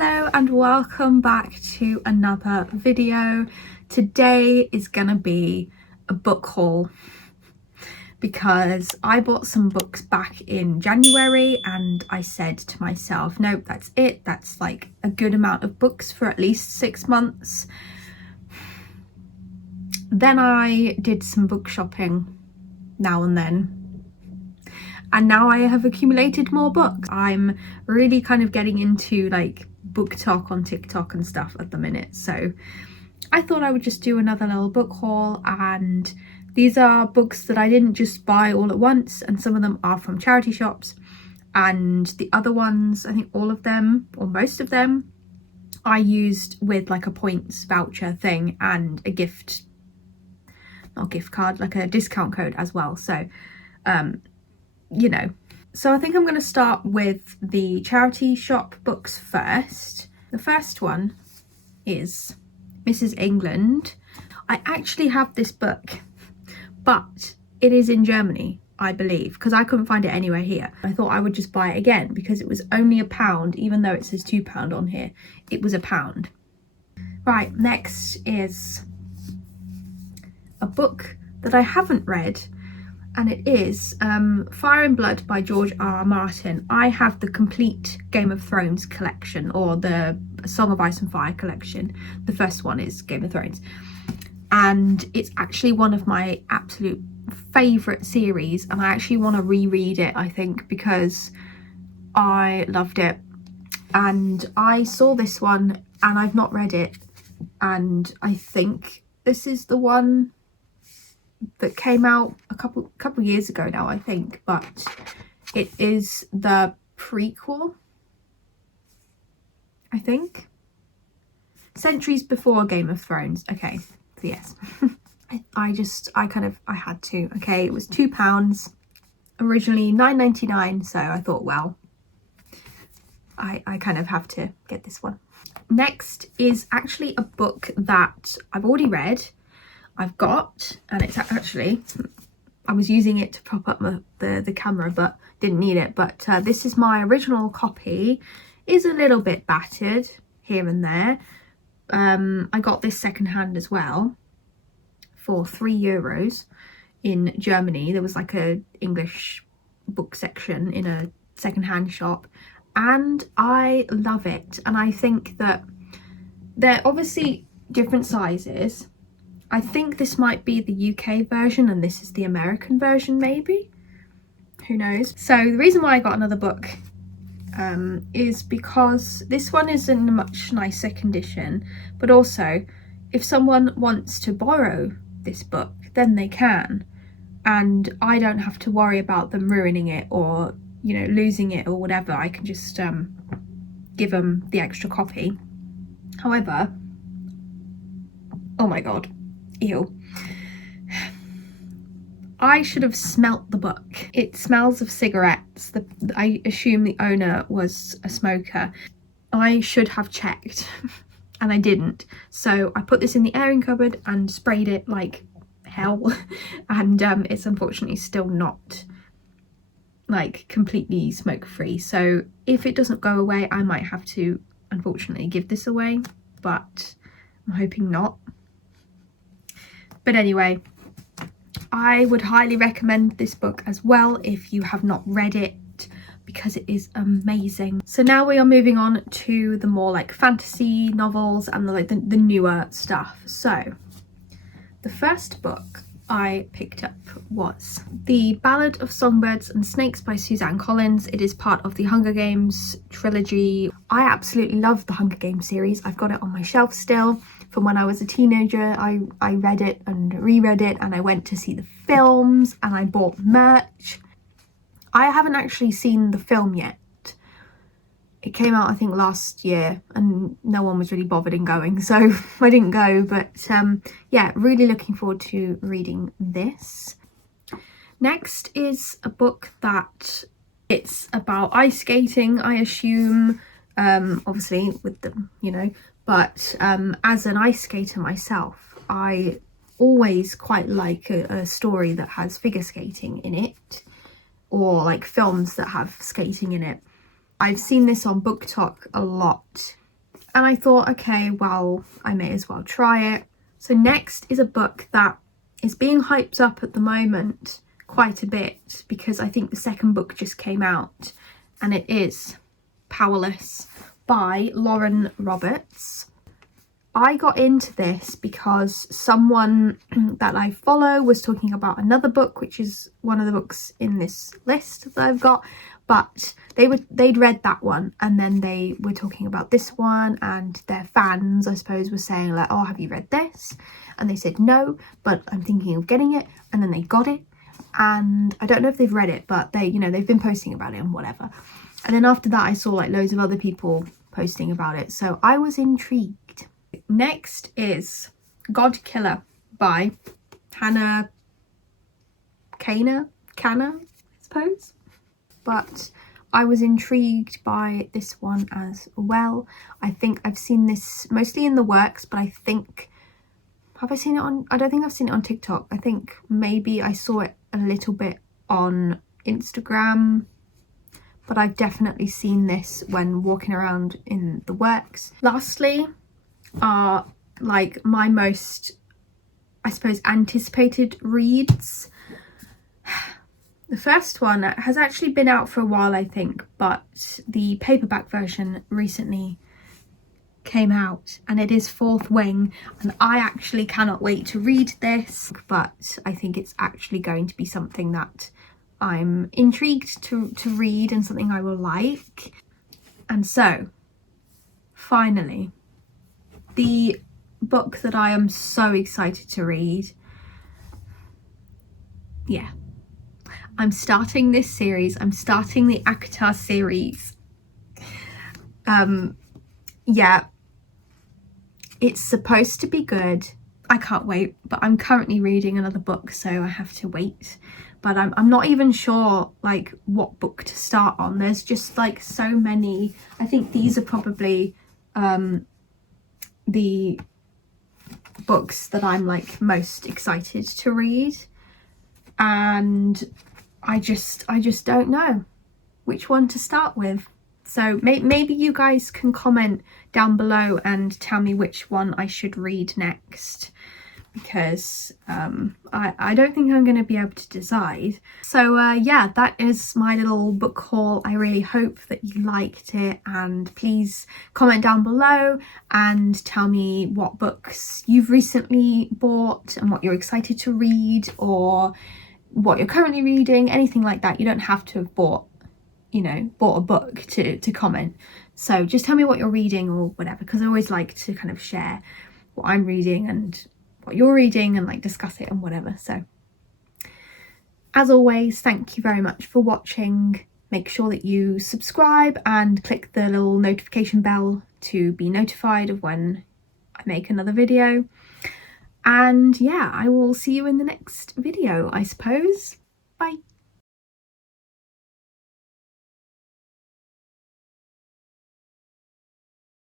Hello and welcome back to another video. Today is gonna be a book haul because I bought some books back in January and I said to myself, nope, that's it. That's like a good amount of books for at least 6 months. Then I did some book shopping now and then. And now I have accumulated more books. I'm really kind of getting into like book talk on TikTok and stuff at the minute. So I thought I would just do another little book haul, and these are books that I didn't just buy all at once, and some of them are from charity shops, and the other ones, I think all of them or most of them, I used with like a points voucher thing and a gift, not gift card, like a discount code as well. So you know, so I think I'm going to start with the charity shop books first. The first one is Mrs. England. I actually have this book, but it is in Germany, I believe, because I couldn't find it anywhere here. I thought I would just buy it again because it was only £1, even though it says £2 on here. It was £1. Right, next is a book that I haven't read, and it is Fire and Blood by George R.R. Martin. I have the complete Game of Thrones collection, or the Song of Ice and Fire collection. The first one is Game of Thrones, and it's actually one of my absolute favourite series, and I actually want to reread it, I think, because I loved it. And I saw this one and I've not read it, and I think this is the one that came out a couple years ago now, I think, but it is the prequel, I think, centuries before Game of Thrones. Okay, so yes. I had to. Okay, it was £2, originally £9.99, so I thought, well, I kind of have to get this one. Next is actually a book that I've already read. I've got, and it's actually, I was using it to prop up the camera but didn't need it, but this is my original copy. Is a little bit battered here and there. I got this secondhand as well for €3 in Germany. There was like a English book section in a secondhand shop, and I love it. And I think that they're obviously different sizes. I think this might be the UK version and this is the American version, maybe, who knows. So the reason why I got another book is because this one is in a much nicer condition, but also if someone wants to borrow this book, then they can, and I don't have to worry about them ruining it or, you know, losing it or whatever. I can just give them the extra copy. However, oh my god, ew, I should have smelt the book. It smells of cigarettes. I assume the owner was a smoker. I should have checked and I didn't. So I put this in the airing cupboard and sprayed it like hell, and it's unfortunately still not like completely smoke free. So if it doesn't go away, I might have to unfortunately give this away, but I'm hoping not. But anyway, I would highly recommend this book as well if you have not read it, because it is amazing. So now we are moving on to the more like fantasy novels and the newer stuff. So the first book I picked up was The Ballad of Songbirds and Snakes by Suzanne Collins. It is part of the Hunger Games trilogy. I absolutely love the Hunger Games series. I've got it on my shelf still from when I was a teenager. I read it and reread it, and I went to see the films, and I bought merch. I haven't actually seen the film yet. It came out, I think, last year, and no one was really bothered in going, so I didn't go. But yeah, really looking forward to reading this. Next is a book that it's about ice skating, I assume, obviously with the, you know, but as an ice skater myself, I always quite like a story that has figure skating in it, or like films that have skating in it. I've seen this on BookTok a lot, and I thought, okay, well, I may as well try it. So next is a book that is being hyped up at the moment quite a bit because I think the second book just came out, and it is Powerless by Lauren Roberts. I got into this because someone that I follow was talking about another book, which is one of the books in this list that I've got, but they'd read that one and then they were talking about this one, and their fans, I suppose, were saying like, oh, have you read this? And they said no, but I'm thinking of getting it, and then they got it, and I don't know if they've read it, but they, you know, they've been posting about it and whatever. And then after that I saw like loads of other people posting about it, so I was intrigued. Next is God Killer by Hannah Kana, I suppose. But I was intrigued by this one as well. I think I've seen this mostly in the works, but I think, have I seen it on, I don't think I've seen it on TikTok. I think maybe I saw it a little bit on Instagram, but I've definitely seen this when walking around in the works. Lastly are like my most, I suppose, anticipated reads. The first one has actually been out for a while, I think, but the paperback version recently came out, and it is Fourth Wing, and I actually cannot wait to read this, but I think it's actually going to be something that I'm intrigued to read and something I will like. And so finally, the book that I am so excited to read. Yeah, I'm starting this series. I'm starting the ACOTAR series. Yeah, it's supposed to be good. I can't wait, but I'm currently reading another book, so I have to wait. But I'm not even sure like what book to start on. There's just like so many. I think these are probably the books that I'm like most excited to read, and I just don't know which one to start with. So maybe you guys can comment down below and tell me which one I should read next, because I don't think I'm going to be able to decide. So yeah, that is my little book haul. I really hope that you liked it, and please comment down below and tell me what books you've recently bought and what you're excited to read, or what you're currently reading, anything like that. You don't have to have bought a book to comment. So just tell me what you're reading or whatever, because I always like to kind of share what I'm reading and what you're reading and like discuss it and whatever. So as always, thank you very much for watching. Make sure that you subscribe and click the little notification bell to be notified of when I make another video. And yeah, I will see you in the next video, I suppose. Bye.